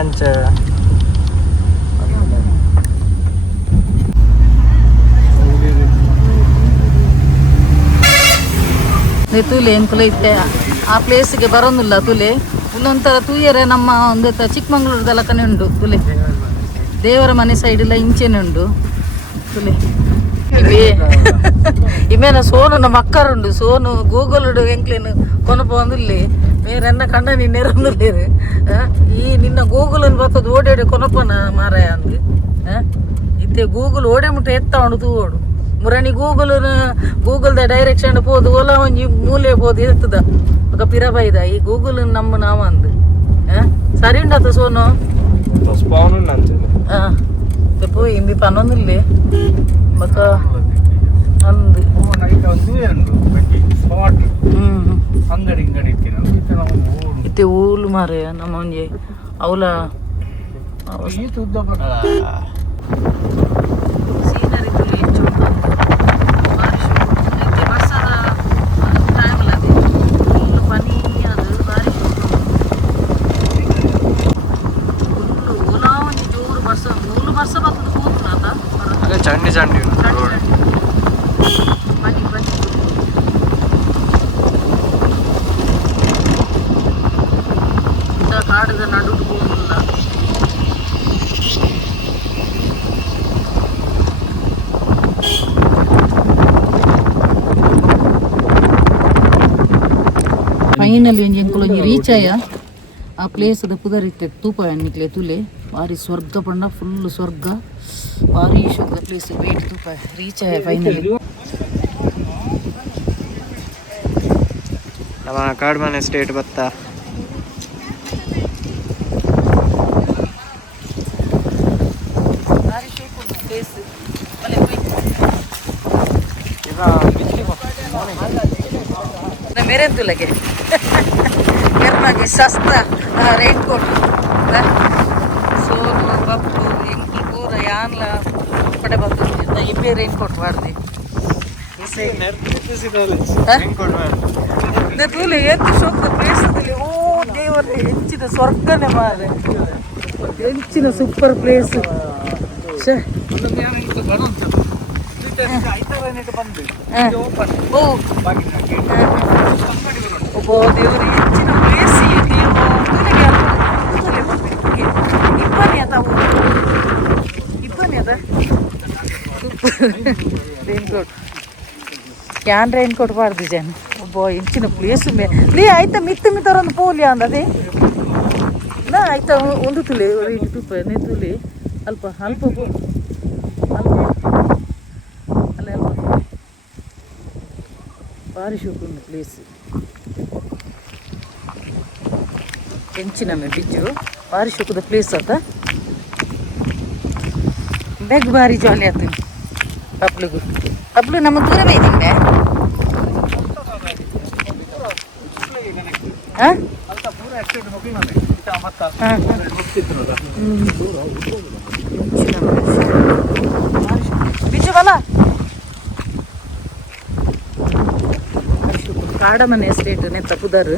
ಅಂಚ ತುಲೆ ಎಂಕುಲ ಇತ್ತೆ ಆ ಪ್ಲೇಸ್ಗೆ ಬರೋದಿಲ್ಲ ತುಲೆ ಇನ್ನೊಂಥರ ತೂಯರೆ ನಮ್ಮ ಒಂದು ಚಿಕ್ಕಮಂಗ್ಳೂರ್ದೆಲ್ಲ ಕನೆ ಉಂಟು ತುಲೆ ದೇವರ ಮನೆ ಸೈಡ್ ಎಲ್ಲ ಇಂಚೆನೆ ಉಂಟು ತುಲೆ ಇಮೇನ ಸೋನು ಮಕ್ಕರುಂಡು ಸೋನು ಗೂಗಲ್ ಎಂಕ್ಲೇನು ಕೊನಪ ಒಂದಿಲ್ಲಿ ಮೇರೆನ್ನ ಕಂಡ ನೀನು ನೆರೊಂದುಲ್ಲೇರು ಈ ನಿನ್ನ ಗೂಗಲ್ ಅನ್ನು ಬರ್ತದೆ ಓಡಾಡಿ ಕೊನಪನ ಮಾರಾಯ ಅಂದು ಇತ್ತೆ ಗೂಗಲ್ ಓಡೆ ಮುಟ್ಟ ಎತ್ತ ಉಂಡು ತೂಡು ಮುರಣಿ ಗೂಗಲ್ದ ಡೈರೆಕ್ಷನ್ ಪೋದು ಓಲಾ ಒಂಜಿ ಮೂಲೆ ಪೋದು ಇರ್ತದ ఒక ಪಿರಬೈದ ಈ ಗೂಗಲ್ ನಮ್ಮ ನಾವ ಅಂದು ಸರಿ ಉಂಡತ ಸೋನು ತೆಪ್ಪು ಇಂಬಿ ಪನ್ನೊಂದಿಲ್ಲಿ ಮಕ್ಕ ಅಂದು ಇತ್ತೆ ಊಲು ಮಾರೆ ನಮ್ಮ ಒಂಜಿ ಅವಲ ಸೀನರಿ ತುಳಿ ಹೆಚ್ಚು ಪನಿ ಅದು ಭಾರಿ ಫುಲ್ಲು ಓಲಾ ಒಂಜಿ ಜೋರು ಬರ್ಸ ಮೂಲು ಬರ್ಸ ಬರ್ತದೆ ಕೂತು ನಾತ ಚಂಡಿ ಚಂಡಿ ಬನ್ನಿ ಬನ್ನಿ ಕಾಡದ ನಡು ಹೋಗಿಲ್ಲ ಫೈನಲಿ ಒಂಜಿ ಎಂಕುಲು ಒಂಜಿ ರೀಚ್ ಆಯ ಆ ಪ್ಲೇಸ್ ದ ಪುದರಿತ್ತೆ ತೂಪ ಎನ್ನಿಕ್ಲೆ ತುಲೆ ಬಾರಿ ಸ್ವರ್ಗ ಪಂಡ ಫುಲ್ ಸ್ವರ್ಗ ಬಾರಿ ಶೋಕದ ಪ್ಲೇಸ್ ವೇಟ್ ತೂಪ ರೀಚ್ ಆಯ ಫೈನಲಿ ನಮ್ಮ ಕಾಡ್ಮನೆ ಸ್ಟೇಟ್ ಬತ್ತ ಬಾರಿ ಶೋಕ ಪ್ಲೇಸ್ मेरे तो लगे मेरे सस्ता रेन कोट सोनू बप्पू इंकल पूरा यानला पड़े बंद इब्बे रेन कोट वार्दी तूले एंत शोक प्लेस ओ देवर ಹೆಚ್ಚಿನ ಸ್ವರ್ಗನೇ ಮಾರೆ ಹೆಚ್ಚಿನ ಸೂಪರ್ ಪ್ಲೇಸ್ ಛೇ ಒಬ್ಬ ದೇವರು ಹೆಚ್ಚಿನ ಪ್ಲೇಸ್ ಇಬ್ಬನಿ ಅದ ರೈನ್ಕೋಟ್ ಕ್ಯಾನ್ ರೈನ್ಕೋಟ್ ಬಾರ್ದು ಜನ ಒಬ್ಬ ಹೆಚ್ಚಿನ ಪ್ಲೇಸ್ ಲೇ ಆಯ್ತಾ ಮಿತ್ತ ಮಿತ್ತರೊಂದು ಪೋಲಿ ಅಂದದೇ ನಾ ಆಯ್ತಾ ಒಂದು ತುಲೆ ತುಪ್ಪ ತುಲೆ ಅಲ್ಪ ಅಲ್ಪ ಅಲ್ಲ ಅಲ್ಪ ಭಾರಿ ಶೋಕ ಉಂಟು ಪ್ಲೇಸ್ ಹೆಂಚಿನಮ್ಮೆ ಬಿಜ್ಜು ಭಾರಿ ಶೋಕದ ಪ್ಲೇಸ್ ಆತ ಬೆಗ್ ಭಾರಿ ಜಾಲಿ ಆತ ಅಪ್ಲು ನಮ್ಮ ದೂರವೇ ಇದ್ದಿಂದೆ ಬಿಜ್ಜು ಬಲ ಕಾಡಮನೆ ಎಸ್ಟೇಟ್ ನೆತ್ತ ಪುದರ್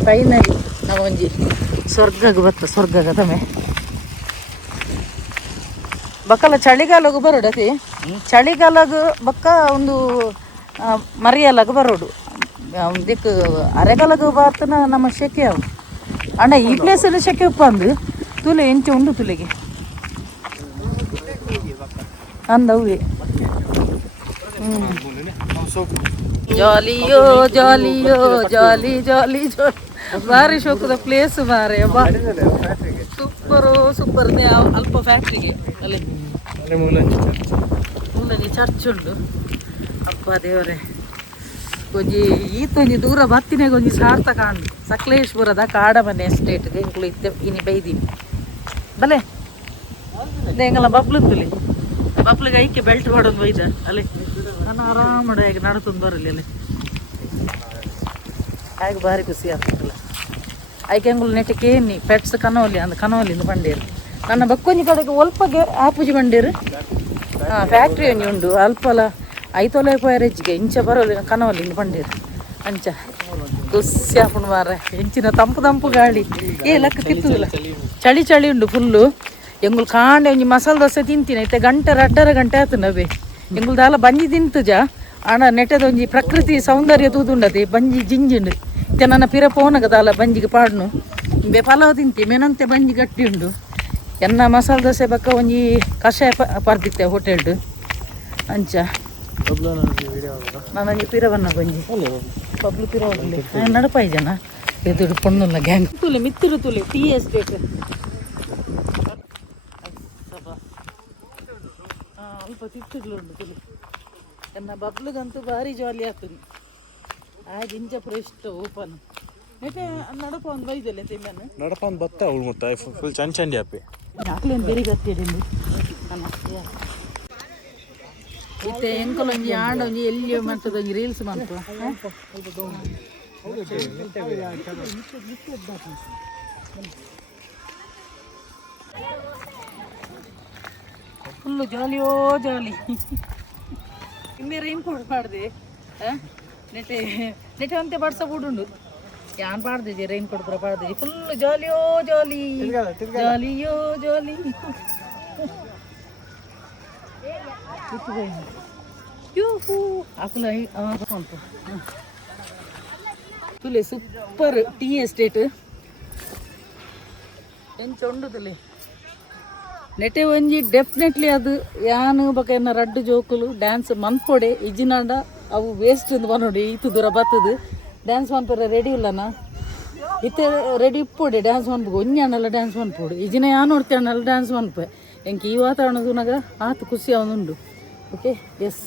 ಫೈನಲಿ ನಾವು ಒಂಜಿ ಸ್ವರ್ಗಕ್ಕೆ ಬತ್ತ ಸ್ವರ್ಗಗ ತಮೆ ಬಕ್ಕಲ ಚಳಿಗಾಲಗು ಬರೋಡತಿ ಚಳಿಗಾಲಗ ಬಕ್ಕ ಒಂದು ಮರಿಯಲಾಗ ಬರೋಡು ದಿಕ್ಕು ಅರೆಗಾಲಗ ಬರ್ತನ ನಮ್ಮ ಶೆಕೆ ಅವು ಅಣ್ಣ ಈ ಪ್ಲೇಸಲ್ಲಿ ಶೆಕೆ ಉಪ್ಪ ಅಂದು ತುಲೆ ಎಂಚೆ ಉಂಡು ತುಲೆಗೆ ಅಂದವೇ ಜಾಲಿಯೋ ಜಾಲಿಯೋ ಜಾಲಿ ಜಾಲಿ ಜಾಲಿ ಭಾರಿ ಶೋಕದ ಪ್ಲೇಸ್ ಮಾರೆ ಸೂಪರು ಸೂಪರ್ ಅಲ್ಪ ಫ್ಯಾಕ್ಟ್ರಿಗೆ ಅಲ್ಲಿ ಮೂಲಂಜಿ ಚರ್ಚ್ ಉಂಟು ಅಪ್ಪ ದೇವರೇ ಕೊಂಜಿ ಈತೊಂಜಿ ದೂರ ಬತ್ತಿನಾಗ ಒಂಜಿ ಸಾರ್ಥಕ ಅಂದು ಸಕಲೇಶ್ಪುರದ ಕಾಡಮನೆ ಎಸ್ಟೇಟ್ಗೆ ಇಂಕ್ಲು ಇತ್ತೆ ಇನಿ ಬೈದೀನಿ ಬಲೆ ಎಂಗಲ್ಲ ಬಬ್ಲು ತುಲಿ ಬಬ್ಲಿಗೆ ಐಕೆ ಬೆಲ್ಟ್ ಮಾಡೋದು ಬೈದ ಅಲ್ಲಿ ನಾನು ಆರಾಮಾಗಿ ಹೇಗೆ ನಡ್ಕೊಂಡು ಬರಲಿ ಅಲ್ಲಿ ಹಾಗೆ ಭಾರಿ ಖುಷಿ ಆಗ್ತದಲ್ಲ ಐಕೆ ಅಂಗುಲು ನೆಟ್ಟಿಗೆ ಏನಿ ಪೆಟ್ಸ್ ಕನೋಲಿ ಅಂದ ಕನೋಲಿಂದ ಬಂಡೇರು ನನ್ನ ಬಕ್ಕೊಂಜಿ ಕಡೆಗೆ ಒಲ್ಪಗೆ ಆಪುಜಿ ಬಂಡೇರು ಹಾಂ ಫ್ಯಾಕ್ಟ್ರಿ ಒಂಜಿ ಉಂಡು ಅಲ್ಪಲ ಐತೊಲೆ ಪೋಯರೆಜ್ಜಿಗೆ ಇಂಚ ಬರೋಲಿ ಕನೋಲಿಂದ ಬಂಡೇರು ಅಂಚ ಖುಷಿ ಆಪುಂಡು ಮಾರ್ರೆ ಎಂಚಿನ ತಂಪು ತಂಪು ಗಾಳಿ ಏ ಲೆಕ್ಕ ತಿತ್ತುದಿಲ್ಲ ಚಳಿ ಚಳಿ ಉಂಡು ಫುಲ್ಲು ಎಂಗುಲ್ ಕಾಂಡೆ ಒಂಜಿ ಮಸಾಲೆ ದೋಸೆ ತಿಂತೀನಿ ಐತೆ ಗಂಟೆ 2.5 ಗಂಟೆ ಆಯ್ತು ನವೆ ಎಂಗುಲ್ ದಾಲ ಬಂಜಿ ತಿಂತುಜ ಆಣ ನೆಟ್ಟದ ಒಂಜಿ ಪ್ರಕೃತಿ ಸೌಂದರ್ಯ ತೂದುಂಡತಿ ಬಂಜಿ ಜಿಂಜುಂಡು ಇತ್ತೆ ನನ್ನ ಪಿರ ಪೋನಗ ದಾಲ ಬಂಜಿಗೆ ಪಾಡ್ನು ಬೆ ಪಲಾವ್ ತಿಂತಿ ಮೆನಂತೆ ಬಂಜಿ ಗಟ್ಟಿ ಉಂಡು ಎನ್ನ ಮಸಾಲೆ ದೋಸೆ ಬಕ್ಕ ಒಂಜಿ ಕಷಾಯ ಪರ್ದಿತ್ತೆ ಹೋಟೆಲ್ಡು ಅಂಚ ನಾನು ಒಂಜಿ ಪಿರ ಬನ್ನ ಬಂಜಿ ಪಬ್ಲು ಪಿರ ಹೋಗ್ಲಿ ನಡಪಾಯಿ ಜನ ಎದುರು ಪೊಣ್ಣುಲ್ಲ ಗ್ಯಾಂಗ್ ತುಲೆ ಮಿತ್ತಿರು ತುಲೆ ಟೀ ಎಸ್ಟೇಟ್ ಅಲ್ಪ ತಿತ್ತುಗ್ಲುಂಡು ತುಲೆ ಎನ್ನ ಬಬ್ಲುಗಂತೂ ಭಾರಿ ಜಾಲಿ ಆಗ್ತದೆ ಆಗ ಇಂಚಪುರ ಇಷ್ಟು ಓಪನ್ ನೆಟ್ಟೆ ನಡಪ ಒಂದು ಬೈದಲ್ಲ ತಿಮ್ಮನ್ನು ನಡಪ ಒಂದು ಬತ್ತ ಅವಳು ಮತ್ತೆ ಫುಲ್ ಚಂದ ಚಂಡಿ ಅಪ್ಪಿ ಯಾಕ್ಲೇನು ಬೇರೆ ಗತ್ತಿಡಿಂದು ಇತ್ತೆ ಎಂಕಲೊಂಜಿ ಆಂಡ ಒಂಜಿ ಎಲ್ಲಿ ಮಾಡ್ತದ ಒಂಜಿ ರೀಲ್ಸ್ ಮಾಡ್ತು ಫುಲ್ಲು ಜಾಲಿಯೋ ಜಾಲಿ ಇನ್ನೇ ರೈನ್ ಕೋಟ್ ಮಾಡಿದೆ ನೆಟ್ಟೆ ನೆಟ್ಟೆ ಅಂತೆ ಬಡ್ಸ ಬುಡುಂಡು ಯಾನ್ ಪಾಡ್ದಿದ್ದೆ ರೈನ್ ಕೋಟ್ ಪುರ ಪಾಡ್ದಿದ್ದೆ ಫುಲ್ಲು ಜಾಲಿಯೋ ಜಾಲಿ ಜಾಲಿಯೋ ಜಾಲಿ ತುಲೆ ಸೂಪರ್ ಟೀ ಎಸ್ಟೇಟ್ ಎಂಚ ಉಂಡು ತುಲೆ ನೆಟೆ ಒಂಜಿ ಡೆಫಿನೆಟ್ಲಿ ಅದು ಯಾನು ಬಕ ಎನ್ನ ರಡ್ಡು ಜೋಕುಲು ಡ್ಯಾನ್ಸ್ ಮನ್ಪೊಡೆ ಇಜಿನಾಂಡ ಅವು ವೇಸ್ಟ್ ಬನ್ನೋಡಿ ಇತ್ತು ದೂರ ಬತ್ತದು ಡ್ಯಾನ್ಸ್ ಮನ್ಪರ ರೆಡಿ ಇಲ್ಲನ ಇತ್ತೆ ರೆಡಿ ಇಪ್ಪೋಡೆ ಡ್ಯಾನ್ಸ್ ಮನ್ಪು ಒಂಜಾನೆಲ್ಲ ಡ್ಯಾನ್ಸ್ ಮನ್ಪೋಡು ಇಜಿನ ಯಾ ನೋಡ್ತೇವನ್ನೆಲ್ಲ ಡ್ಯಾನ್ಸ್ ಮನ್ಪೆ ಎಂಕಿ ಈ ವಾತಾವರಣದೂನಾಗ ಆತು ಖುಷಿ ಅವನುಂಡು ಓಕೆ ಎಸ್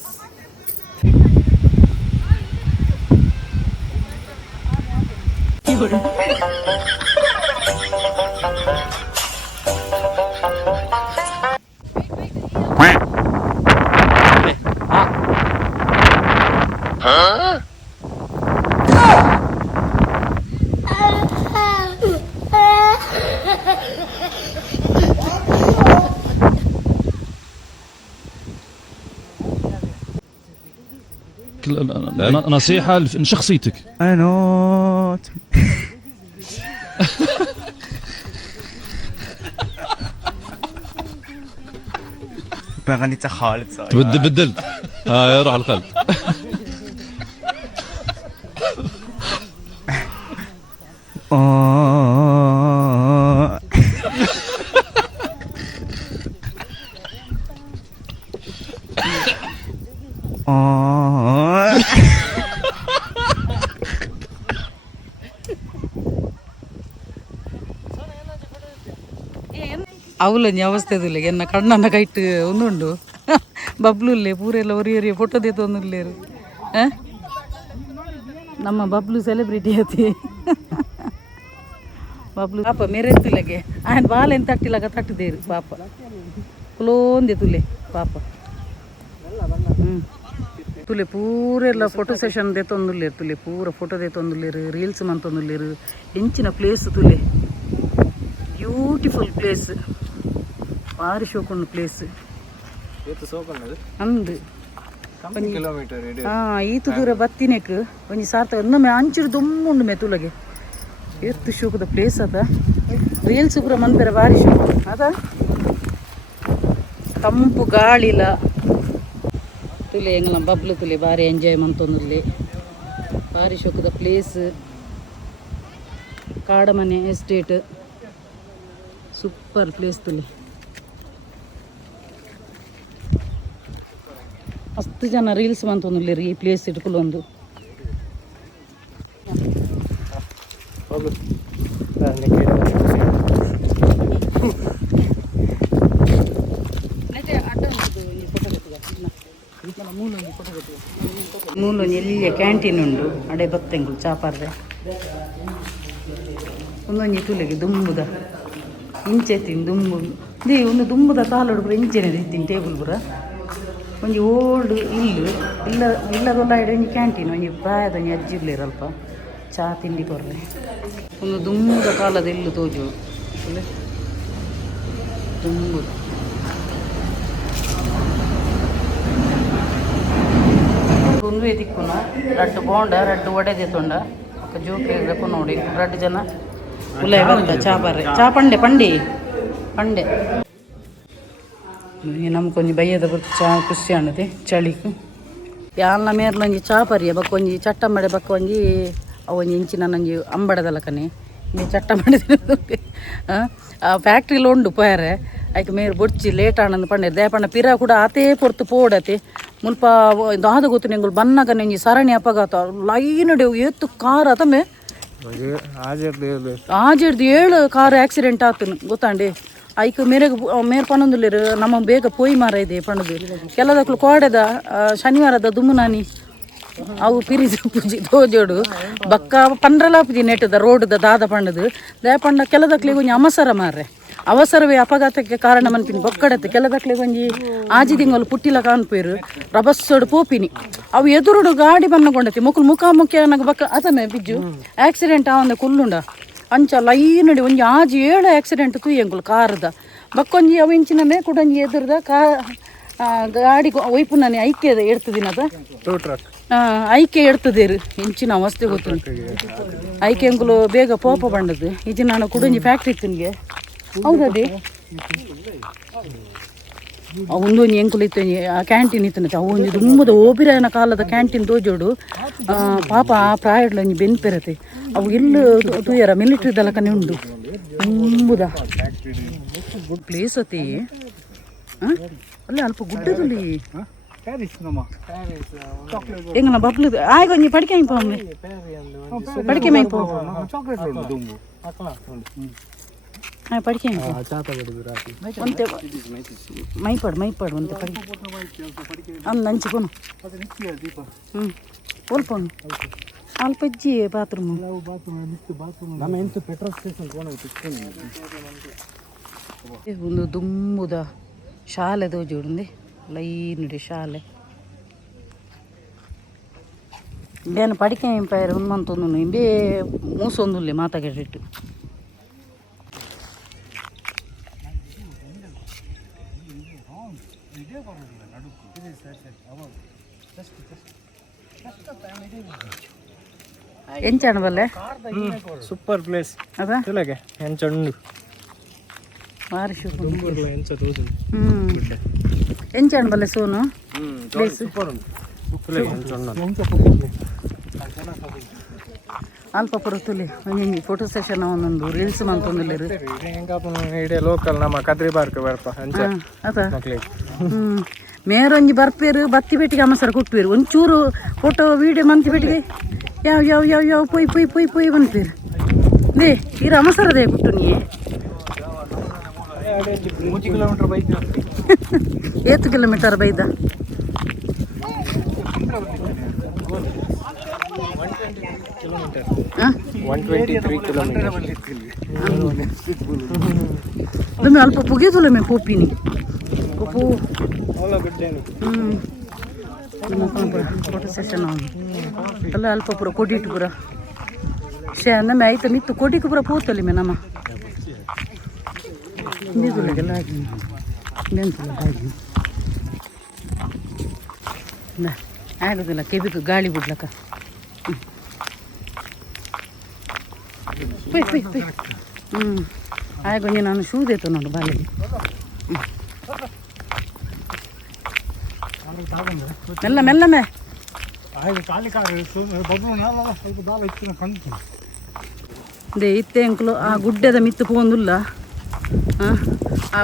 نصيحة من شخصيتك. أنوت بغني خالد صاير بدلت ها روح القلب. ಅವಲಂಜಿ ಅವಸ್ಥೆ ಇದಿಲ್ಲ ಎನ್ನ ಕಣ್ಣನ್ನ ಕೈಟ್ ಒಂದುಂಡು ಬಬ್ಲುಲ್ಲೇ ಪೂರೆಲ್ಲ ಒರಿ ಫೋಟೋ ದೇತೊಂದುಲ್ಲೇರು ನಮ್ಮ ಬಬ್ಲು ಸೆಲೆಬ್ರಿಟಿ ಅತಿ ಬಬ್ಲು ಪಾಪ ಮೆರೆತ್ತಿಲ್ಲಗೆ ಆಯ್ನ ಬಾಲ ಎಂತ ತಟ್ಟಿಲಾಗ ತಟ್ಟದೇರು ಪಾಪ ಕುಲೋಂದೆ ತುಲೆ ಪಾಪ ತುಲೆ ಪೂರೆಲ್ಲ ಫೋಟೋ ಸೆಷನ್ ದೇತೊಂದುಲ್ಲೇರು ತುಲೆ ಪೂರ ಫೋಟೋ ದೇತೊಂದುಲ್ಲೇರು ರೀಲ್ಸ್ ಮಂತೊಂದುಲ್ಲೇರು ಹೆಂಚಿನ ಪ್ಲೇಸ್ ತುಲೆ ಬ್ಯೂಟಿಫುಲ್ ಪ್ಲೇಸ್ ಭಾರಿ ಶೋಕೊಂಡು ಪ್ಲೇಸ್ ಅಂದು ಈತು ದೂರ ಬತ್ತಿನೆಕ್ ಒಂಜಿ ಸಾರ್ಥ ಒಮ್ಮೆ ಅಂಚಿರು ದುಮ್ಮುಂಡು ಮೆ ತುಲಗೆ ಎತ್ತು ಶೋಕದ ಪ್ಲೇಸ್ ಅದ ರೀಲ್ಸ್ ಪೂರ ಮನ್ಪೆರ ಭಾರಿ ಶೋಕ ಅದ ತಂಪು ಗಾಳಿಲ ತುಲೆ ಎಂಗಲ ಬಬ್ಲು ತುಲೆ ಭಾರಿ ಎಂಜಾಯ್ ಮಂತೊಂದುಲ್ಲೆ ಭಾರಿ ಶೋಕದ ಪ್ಲೇಸ್ ಕಾಡಮನೆ ಎಸ್ಟೇಟ್ ಸೂಪರ್ ಪ್ಲೇಸ್ ತುಲೆ ಮಸ್ತ್ ಜನ ರೀಲ್ಸ್ ಮಂತೊಂದುಲ್ಲೇರಿ ಈ ಪ್ಲೇಸ್ ಇಟ್ಕೊಳ್ಳೊಂದು ಮೂಲೊಂದು ಎಲ್ಲಿಯ ಕ್ಯಾಂಟೀನ್ ಉಂಡು ಅಡೆ ಬತ್ತೆಂಗಳು ಚಾಪಾರ್ರೆ ಒಂದೊಂದು ತುಲೆಗೆ ದುಂಬುದ ಇಂಚೆ ತಿನ್ ದುಂಬು ದೇ ಒಂದು ದುಂಬುದ ತಾಲೋಡು ಪೂರ ಇಂಚೆನೆ ತಿಂತೀನಿ ಟೇಬಲ್ ಪೂರ ಒಂಜಿ ಓಲ್ಡ್ ಇಲ್ಲದೊಲ್ಲ ಇಡ ಒಂಜಿ ಕ್ಯಾಂಟೀನ್ ಒಂಜಿ ಪ್ರಾಯದ ಒಂಜಿ ಅಜ್ಜಿರ್ಲೇರಲ್ಪ ಚಾ ತಿಂಡಿ ಕೊರ್ರೆ ಒಂದು ದುಂಬುದ ಕಾಲದ ಇಲ್ಲು ತೋಜು ದುಂಬುದ ಒಂದುವೇ ತಿಕ್ಕುನ ರಡ್ಡು ಬೋಂಡ ರಡ್ಡು ಒಡೆದೆ ತೊಂಡ ಜೋಕೆ ನೋಡಿ ಬ್ರೆಡ್ ಜನ ಉಲೈ ಬಂದ ಚಾ ಬರ್ರೆ ಚಾ ಪಂಡೆ ನಮ್ಗೊಂದು ಬಯ್ಯದ ಬರ್ತು ಚಾ ಖುಷಿ ಅನ್ನದೆ ಚಳಿಕು ಯಾಲ್ನ ಮೇರ್ಲೊಂಜಿ ಚಾ ಪರಿಯ ಬಕ್ಕೊಂಜಿ ಚಟ್ಟ ಮಡೆ ಬಕ್ಕೊಂಜಿ ಅವೊಂಜಿ ಇಂಚಿನ ನಂಜಿ ಅಂಬಡದಲ್ಲ ಕನೆ ನೀ ಚಟ್ಟ ಮಾಡಿದ ಫ್ಯಾಕ್ಟ್ರಿಲಿ ಉಂಡು ಪೋಯರೆ ಆಯ್ಕೆ ಮೇರು ಬೊಡ್ಚಿ ಲೇಟ್ ಆನಂದು ಪಂಡೆ ದೇಪಣ್ಣ ಪಿರ ಕೂಡ ಆತೇ ಪೊರ್ತು ಪೋಡತೆ ಮುಲ್ಪ ದಾದ ಗೊತ್ತು ನಿಂಗಳು ಬನ್ನಗ ನೆಂಜಿ ಸರಣಿ ಅಪಘಾತ ಲೈನ್ ಏತ್ತು ಕಾರ್ ಆತಮೆ ಆಜೆಡ್ದು 7 ಕಾರ್ ಆಕ್ಸಿಡೆಂಟ್ ಆತನು ಗೊತ್ತಾಂಡೆ ಐಕ್ ಮೇರೆ ಪನ್ನೊಂದುಲ್ಲೇರು ನಮ್ಮ ಬೇಗ ಪೋಯಿ ಮಾರ ಇದೆ ಪಣ್ಣದು ಕೆಲದಕ್ಲು ಕೋಡೆದ ಶನಿವಾರದ ದುಮ್ಮುನಾನಿ ಅವು ಪಿರಿದು ಪೂಜಿ ದೋಜೋಡು ಬಕ್ಕ ಪಂಡ್ರಲಾಪುಜಿ ನೆಟ್ಟದ ರೋಡ್ದ ದಾದ ಪಂಡದು ದೇಪಂಡ ಕೆಲದಕ್ಲಿಗೆ ಒಂಜಿ ಅವಸರವೇ ಅಪಘಾತಕ್ಕೆ ಕಾರಣ ಮನ್ಪಿನಿ ಬೊಕ್ಕಡತ್ತೆ ಕೆಲದಕ್ಲಿಗೆ ಒಂಜಿ ಆಜಿದಿಂಗಲು ಪುಟ್ಟಿಲ ಕಾನ್ಪೇರು ರಬಸ್ಸೋಡು ಪೋಪಿನಿ ಅವು ಎದುರುಡು ಗಾಡಿ ಬನ್ನಗೊಂಡತಿ ಮುಖಾಮುಖಿ ಅನ್ನಗ ಬಕ್ಕ ಅದಮೆ ಬಿಜ್ಜು ಆಕ್ಸಿಡೆಂಟ್ ಆವಂದ ಕುಲ್ಲುಂಡ ಅಂಚ ಲೈನಡಿ ಒಂಜಿ ಆಜಿ 7 ಆಕ್ಸಿಡೆಂಟ್ ತೂಯಂಗುಲು ಕಾರ್ದ ಬಕ್ಕೊಂಜಿ ಅವು ಇಂಚಿನ ಮೇ ಕುಡಂಜಿ ಎದುರ್ದ ಗಾಡಿ ಒಯ್ಪುನನೆ ಐಕ್ಯದ ಎಡ್ತದಿನದ ಐಕ್ಯ ಎಡ್ತದೇರು ಇಂಚಿನ ಅವಸ್ಥೆ ಗೊತ್ತು ಐಕ್ಯ ಅಂಗುಲು ಬೇಗ ಪೋಪ ಬಂಡದು ಈಜಿ ನಾನು ಕುಡಂಜಿ ಫ್ಯಾಕ್ಟ್ರಿ ತಿನ್ಗೆ ಹೌದದೇ ಅವೊಂದು ಎಂಕುಲು ಇತ್ತು ಆ ಕ್ಯಾಂಟೀನ್ ಇತ್ತು ಅವೊಂದು ತುಂಬದ ಓಬಿರನ ಕಾಲದ ಕ್ಯಾಂಟೀನ್ ತೋಜೋಡು ಪಾಪ ಆ ಪ್ರಾಯಡ್ಲೊಂಜಿ ಬೆನ್ಪೆರತೆ ಅವು ಎಲ್ಲು ತೂಯರ ಮಿಲಿಟ್ರಿ ದಲಕನೆ ಉಂಡು ತುಂಬುದ ಪ್ಲೇಸ್ ಅತಿ ಅಲ್ಲೇ ಅಲ್ಪ ಗುಡ್ಡದಲ್ಲಿ ಎಂಗನ ಬಬ್ಲದು ಆಯ್ಗೊಂಜಿ ಪಡಿಕೆ ಹಿಂಪ ಪಡಿಕೆ ಮೇಂಪ ಪಡಿಕೆ ಒಂತೆ ಮೈಪಾಡು ಒಂತೆ ಪಡಿಕೆ ಅಂದು ಹಂಚಿಕೊನು ಒಲ್ಪನು ಅಲ್ಪಜ್ಜಿ ಬಾತ್ರೂಮ್ ಒಂದು ದುಂಬುದ ಶಾಲೆ ದೋಜೋಡುಂದೆ ಲೈನುಡಿ ಶಾಲೆ ಬೇನು ಪಡಿಕೆ ಇಂಪಾಯರು ಉನ್ಮಂತೊಂದು ಇಂಬೇ ಮೂಸೊಂದುಲ್ಲೆ ಮಾತಾಗೆಟ್ಟಿಟ್ಟು ಎಂಚಾಣ ಬಲ್ಲೆ ಸೂಪರ್ ಪ್ಲೇಸ್ ಅದ ಚಲಗೆ ಎಂಚಂಡು ಭಾರಿ ಎಂಚಾಣ ಬಲ್ಲೆ ಸೋನು ಪ್ಲೇಸ್ ಅಲ್ಪ ಪುರ ತುಲಿ ಒಂಜಿ ಫೋಟೋ ಸೆಷನ್ ಒಂದೊಂದು ರೀಲ್ಸ್ ಮಂತೊಂದುಲ್ಲೆರು ಲೋಕಲ್ ನಮ್ಮ ಕದ್ರಿ ಬಾರ್ಕ ಬರ್ಪ ಅದ ಮೇರೊಂಜಿ ಬರ್ಪೇರು ಬತ್ತಿ ಬೆಟ್ಟಿಗೆ ಅಮ್ಮಸರ ಕೊಟ್ಪೇರು ಒಂಚೂರು ಫೋಟೋ ವೀಡಿಯೋ ಮಂತಿ ಬೆಟ್ಟಿಗೆ ಯಾವ ಪೊಯ್ ಬಂದ್ಪೇರು ದೇ ಇರ ಅಮ್ಮಸರದೇ ಕೊಟ್ಟು ನೀ 8 ಕಿಲೋಮೀಟರ್ ಬೈದ ಅಲ್ಪ ಪುಗಿಯದುಲ್ಲ ಪೋಪಿನಿ ಫೋಟೋ ಸೆಷನ್ ಅಲ್ಲ ಅಲ್ಪ ಪೂರ ಕೊಡಿಟ್ಟು ಪೂರ ಶೇ ನಮ್ಮ ಆಯ್ತು ಮಿತ್ತು ಕೊಡಿಕು ಪೂರ ಪೋತಲ್ಲಿ ಮೇ ನಮ್ಮ ನಿಜುಲಗೆಲ್ಲ ಆಗಿ ನೆನ್ಸುಲ್ಲ ಹಾಗೆ ಆಗೋದಿಲ್ಲ ಕೆಬಿಕು ಗಾಳಿ ಬಿಡ್ಲಕ್ಕ ಆಗೊಂಜಿ ನಾನು ಶೂದೇತು ನೋಡು ಬಾಲಿಗೆ ಮೆಲ್ಲಮೆ ದೇ ಇತ್ತೆ ಅಂಕಲು ಆ ಗುಡ್ಡೆದ ಮಿತ್ತು ಪೋಂದುಲ್ಲ ಆ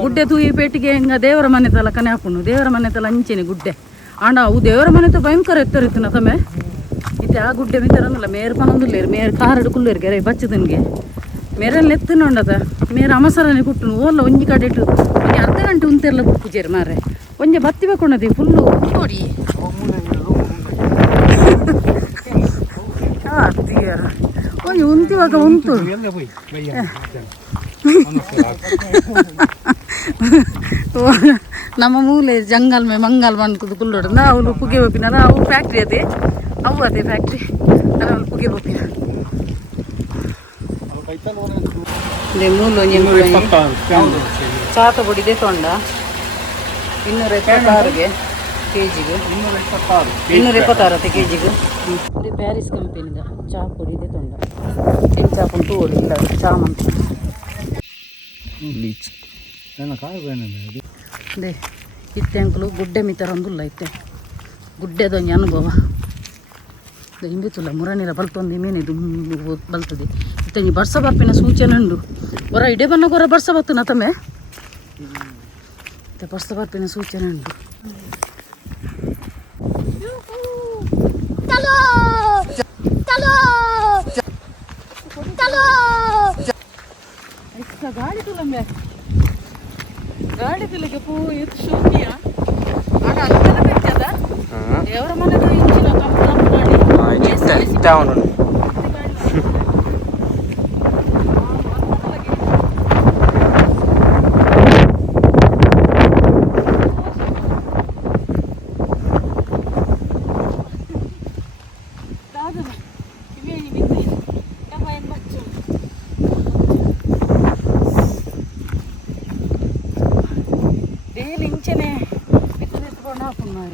ಗುಡ್ಡೆ ತೂಯಿ ಪೇಟಿಗೆ ಹಿಂಗ ದೇವರ ಮನೆ ತಲ ಕನೆ ಹಾಕೊಂಡು ದೇವರ ಮನೆ ತಲ ಅಂಚೆನೆ ಗುಡ್ಡೆ ಆಂಡ ಅವು ದೇವರ ಮನೆ ತ ಭಯಂಕರ ಎತ್ತರಿತ್ತು ನತಮೆ ಇತ್ತೆ ಆ ಗುಡ್ಡೆ ಮಿತ್ತರಂದಿಲ್ಲ ಮೇರು ಪನೊಂದುಲ್ಲೇರು ಮೇರು ಕಾರಡು ಕುಲ್ಲೇರು ಗೆರೆ ಬಚ್ಚದನ್ಗೆ ಮೇರೆಲ್ಲ ಎತ್ತುನೊಂಡದ ಮೇರೆ ಅಮಸರನೆ ಕುಟ್ಟು ಓಲ್ಲ ಒಂಜಿ ಕಡೆ ಇಟ್ಟು ಒಂಜಿ ಅರ್ಧ ಗಂಟೆ ಉಂತೆಲ್ಲ ಕುಪ್ಪುಜೇರು ಮಾರೆ ಒಂಜಿ ಬತ್ತಿ ಬೇಕೊಂಡದಿ ಫುಲ್ಲು ನೋಡಿ ಅತ್ತಿಯರ ಒಂಜಿ ಉಂತಿವಾಗ ಉಂಟು ನಮ್ಮ ಮೂಲೆ ಜಂಗಲ್ ಮೇ ಮಂಗಲ್ ಬಂದ್ಕುದು ಕುಲ್ಲೋಡು ನಾವು ಪುಗೆ ಬಪ್ಪಿನ ಅವು ಫ್ಯಾಕ್ಟ್ರಿ ಅದೇ ಫ್ಯಾಕ್ಟ್ರಿ ನಾವು ಪುಗೆ ಬಪ್ಪಿನ ಮೂಲು ಚಾತ ಪುಡಿದೆ ತೊಂಡ 276 ಕೆಜಿಗೆ 276 ಕೆಜಿಗೆ ಇದು ಪ್ಯಾರಿಸ್ ಕಂಪನಿದ ಚಾಪುಡಿ ಇದೆ ತೊಂದ ಏನು ಚಾಪುಂಟು ತೋಡಿ ಇಲ್ಲ ಚಾಮಂತಿ ಅದೇ ಇತ್ತೆ ಅಂಕಲು ಗುಡ್ಡೆ ಮಿತರೊಂದುಲ್ಲ ಇತ್ತೆ ಗುಡ್ಡೆದೊಂದು ಅನುಭವ ಹಿಂದಿತ್ತಲ್ಲ ಮುರನೀರ ಬಲ್ತೊಂದು ಮೇನಿದು ಬಲ್ತದೆ ಇತ್ತೆ ನೀ ಬರ್ಸ ಬರ್ಪಿನ ಸೂಚನೆ ಉಂಡು ಹೊರ ಇಡೆ ಬನ್ನ ಹೊರ ಬರ್ಸ ಬರ್ತನ ತಮ್ಮೆ ಮತ್ತೆ ಬರ್ಸ ಬರ್ಪಿನ ಸೂಚನೆ ಉಂಡು ಗಾಡಿ ತುಲಂಬೆ ಗಾಡಿ ತುಲಗೆ ಪೂ ಇದು ಶೋಕಿಯ ಆಡ ಅಲ್ಲದ ಬೆಚ್ಚದ ದೇವರ ಮನೆದ ಇಂಚಿನ ಕಂಪ್ ಮಾಡಿ ಡೈಲಿ ಇಂಚನೆ ಎತ್ಕೊಂಡು ಹಾಕೊಂಡು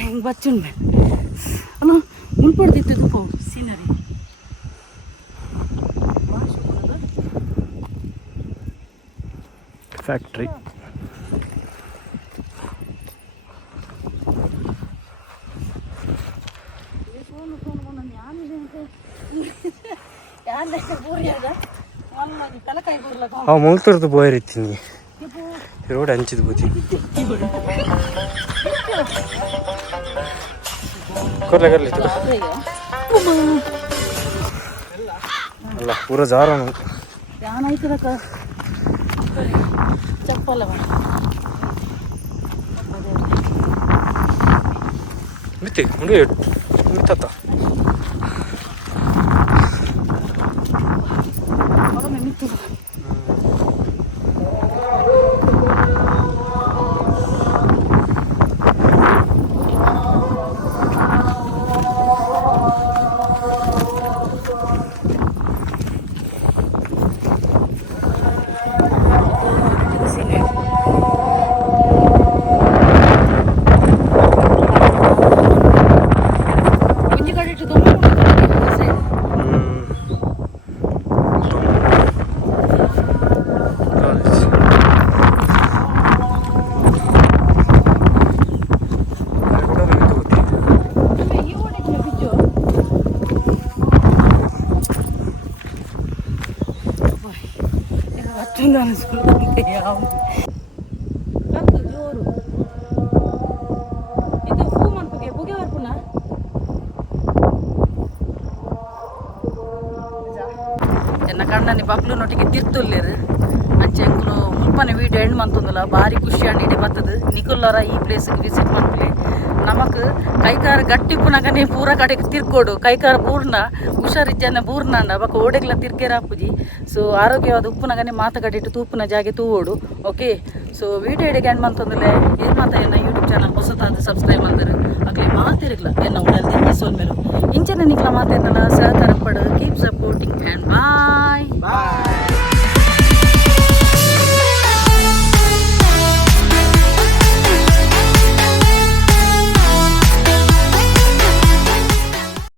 ಹೆಂಗೆ ಬಚ್ಚುನ್ ಮೇ ಅಲ್ಲ ಮುನ್ಪಡ್ದಿತ್ತು ಪೋ ಸೀನರಿ ಫ್ಯಾಕ್ಟ್ರಿ ಮೂಲ್ತುರ್ದು ಬೋಯರಿತ್ತೀನಿ ರೋಡ್ ಹಂಚಿದ್ ಬೂತಿ ಕೊರ್ಲೆ ಅಲ್ಲ ಪೂರ ಜಾರನು ಯಾನಾಯ್ತದಕ್ಕ ಚಪ್ಪಲ್ಲ ಮಿತ್ತಿ ಮುಂದೆ ಮಿತ್ತತ್ತ ಮಿತ್ತು ಜೋರು ಇದು ಹೂ ಮನ್ಪಗೆ ಬುಗೆ ಬರ್ಪುನ ಎನ್ನ ಕಣ್ಣನಿ ಬಬ್ಲುನೊಟ್ಟಿಗೆ ತಿರ್ತುಲ್ಲೇರು ಅಂಚೆ ಅಂಕುಲು ಮುಲ್ಪನೆ ವೀಡಿಯೋ ಎಂಡ್ ಮಂತಂದಲ್ಲ ಭಾರಿ ಖುಷಿ ಅಂಡಿಡೆ ಬರ್ತದೆ ನಿಕುಲ್ಲರ ಈ ಪ್ಲೇಸ್ಗೆ ವಿಸಿಟ್ ಮಾಡ್ಲಿ ನಮಕ್ ಕೈಕಾರ ಗಟ್ಟಿ ಪುನಗನೆ ಪೂರ ಕಡೆಗೆ ತಿರ್ಕೋಡು ಕೈಕಾರ ಬೂರ್ನ ಹುಷಾರಿಜ್ಜನ ಬೂರ್ನ ಅಂಡ ಬಕ್ಕ ಓಡೆಗ್ಲ ತಿರ್ಕೇರ ಹಾಪುಜಿ ಸೊ ಆರೋಗ್ಯವಾದ ಉಪ್ಪುನಗನೆ ಮಾತಗಟ್ಟಿಟ್ಟು ತೂಪುನ ಜಾಗೆ ತೂವೋಡು ಓಕೆ ಸೊ ವಿಡಿಯೋ ಎಡೆಗೆ ಎಂಡ್ ಮಂತಂದಲೆ ಏನು ಮಾತ ಎನ್ನ ಯೂಟ್ಯೂಬ್ ಚಾನಲ್ ಹೊಸತಾದ ಸಬ್ಸ್ಕ್ರೈಬ್ ಅಂದರು ಆಗಲೇ ಮಾತಿರಲ್ಲ ಎನ್ನ ಉಡಲ್ ತಿಂಡಿ ಸೋಲ್ಮೇಲು ಇಂಚನೆ ನಿಕ್ಲ ಮಾತೇನಲ್ಲ ಸಹಕಾರ ಪಡು ಕೀಪ್ ಸಪೋರ್ಟಿಂಗ್ ಆ್ಯಂಡ್ ಬಾಯ್.